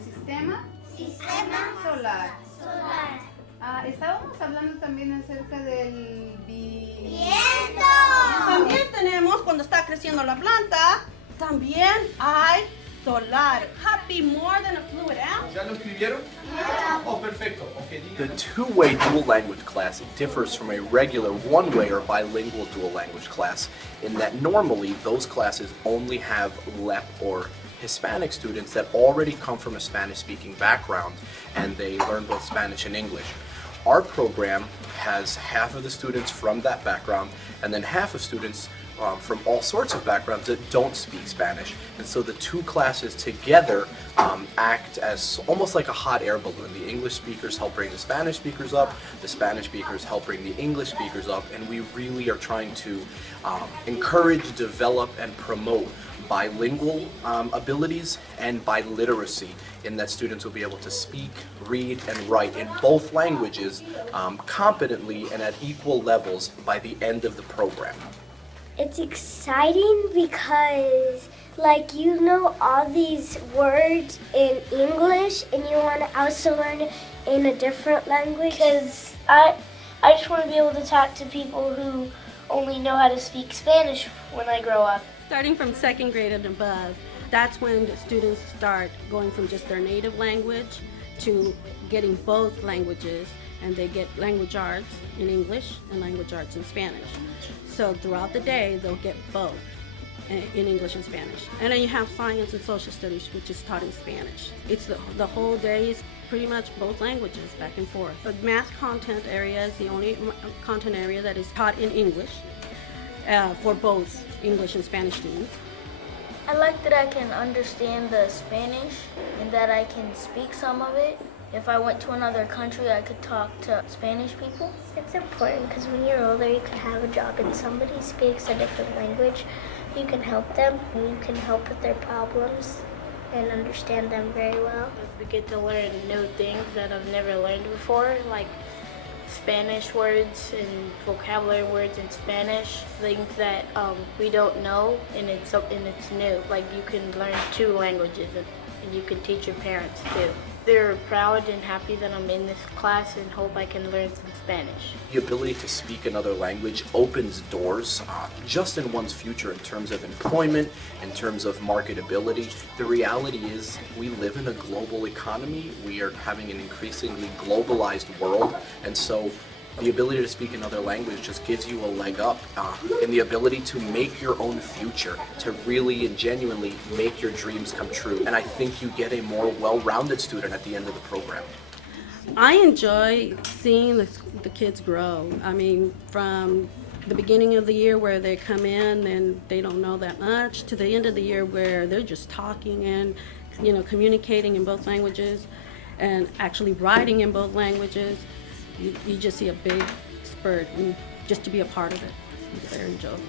Sistema solar. Estábamos hablando también acerca del viento. También tenemos, cuando está creciendo la planta, también hay solar. Copy more than a fluid out. ¿Ya lo escribieron? Oh, perfecto. Okay, The two-way dual language class differs from a regular one-way or bilingual dual language class in that normally those classes only have LEP or Hispanic students that already come from a Spanish-speaking background and they learn both Spanish and English. Our program has half of the students from that background and then half of students from all sorts of backgrounds that don't speak Spanish. And so the two classes together act as almost like a hot air balloon. The English speakers help bring the Spanish speakers up, the Spanish speakers help bring the English speakers up, and we really are trying to encourage, develop, and promote bilingual abilities and biliteracy, in that students will be able to speak, read, and write in both languages competently and at equal levels by the end of the program. It's exciting because, like, you know all these words in English and you want to also learn it in a different language. Because I just want to be able to talk to people who only know how to speak Spanish when I grow up. Starting from second grade and above, that's when the students start going from just their native language to getting both languages, and they get language arts in English and language arts in Spanish. So throughout the day, they'll get both in English and Spanish. And then you have science and social studies, which is taught in Spanish. It's the whole day is pretty much both languages, back and forth. The math content area is the only content area that is taught in English for both English and Spanish students. I like that I can understand the Spanish and that I can speak some of it. If I went to another country, I could talk to Spanish people. It's important because when you're older, you can have a job and somebody speaks a different language. You can help them, and you can help with their problems and understand them very well. We get to learn new things that I've never learned before, like Spanish words and vocabulary words in Spanish, things that we don't know, and it's new. Like, you can learn two languages, and you can teach your parents too. They're proud and happy that I'm in this class and hope I can learn some Spanish. The ability to speak another language opens doors just in one's future in terms of employment, in terms of marketability. The reality is we live in a global economy. We are having an increasingly globalized world, and so the ability to speak another language just gives you a leg up in the ability to make your own future, to really and genuinely make your dreams come true. And I think you get a more well-rounded student at the end of the program. I enjoy seeing the kids grow. I mean, from the beginning of the year where they come in and they don't know that much, to the end of the year where they're just talking and, you know, communicating in both languages and actually writing in both languages. You just see a big spurt, and just to be a part of it, it's very enjoyable.